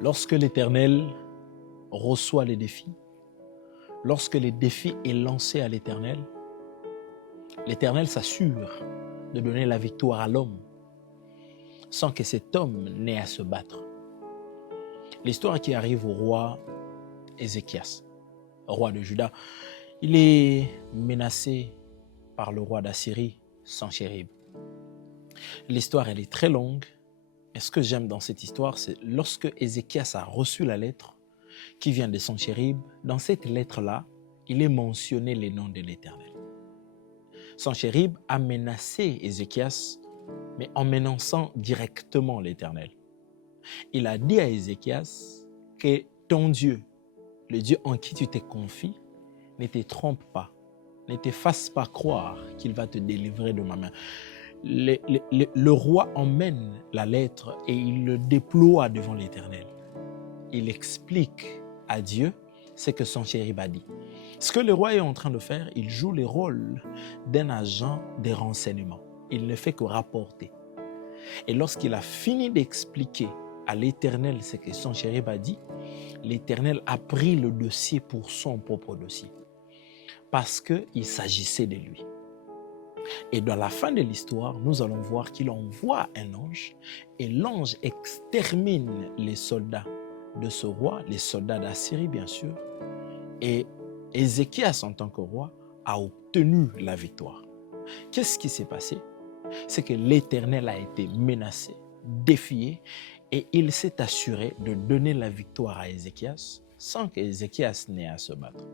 Lorsque l'Éternel reçoit les défis, lorsque le défi est lancé à l'Éternel, l'Éternel s'assure de donner la victoire à l'homme sans que cet homme n'ait à se battre. L'histoire qui arrive au roi Ézéchias, roi de Juda, il est menacé par le roi d'Assyrie, Sanchérib. L'histoire, elle est très longue. Et ce que j'aime dans cette histoire, c'est lorsque Ézéchias a reçu la lettre qui vient de Sanchérib, dans cette lettre-là, il est mentionné les noms de l'Éternel. Sanchérib a menacé Ézéchias, mais en menaçant directement l'Éternel. Il a dit à Ézéchias que ton Dieu, le Dieu en qui tu te confies, ne te trompe pas, ne te fasse pas croire qu'il va te délivrer de ma main. Le roi emmène la lettre et il le déploie devant l'Éternel. Il explique à Dieu ce que Sanchérib a dit. Ce que le roi est en train de faire, il joue le rôle d'un agent de renseignement. Il ne fait que rapporter. Et lorsqu'il a fini d'expliquer à l'Éternel ce que Sanchérib a dit, l'Éternel a pris le dossier pour son propre dossier. Parce qu'il s'agissait de lui. Et dans la fin de l'histoire, nous allons voir qu'il envoie un ange et l'ange extermine les soldats de ce roi, les soldats d'Assyrie bien sûr. Et Ézéchias en tant que roi a obtenu la victoire. Qu'est-ce qui s'est passé? C'est que l'Éternel a été menacé, défié et il s'est assuré de donner la victoire à Ézéchias sans qu'Ézéchias n'ait à se battre.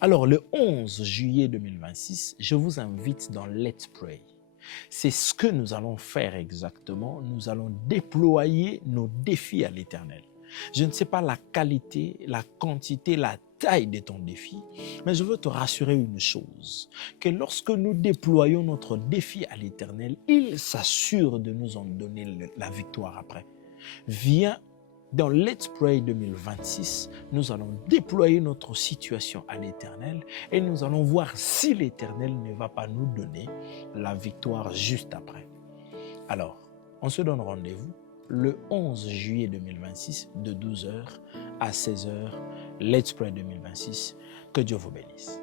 Alors, le 11 juillet 2026, je vous invite dans Let's Pray. C'est ce que nous allons faire exactement. Nous allons déployer nos défis à l'Éternel. Je ne sais pas la qualité, la quantité, la taille de ton défi, mais je veux te rassurer une chose, que lorsque nous déployons notre défi à l'Éternel, il s'assure de nous en donner la victoire après. Viens dans Let's Pray 2026, nous allons déployer notre situation à l'Éternel et nous allons voir si l'Éternel ne va pas nous donner la victoire juste après. Alors, on se donne rendez-vous le 11 juillet 2026 de 12h à 16h. Let's Pray 2026. Que Dieu vous bénisse.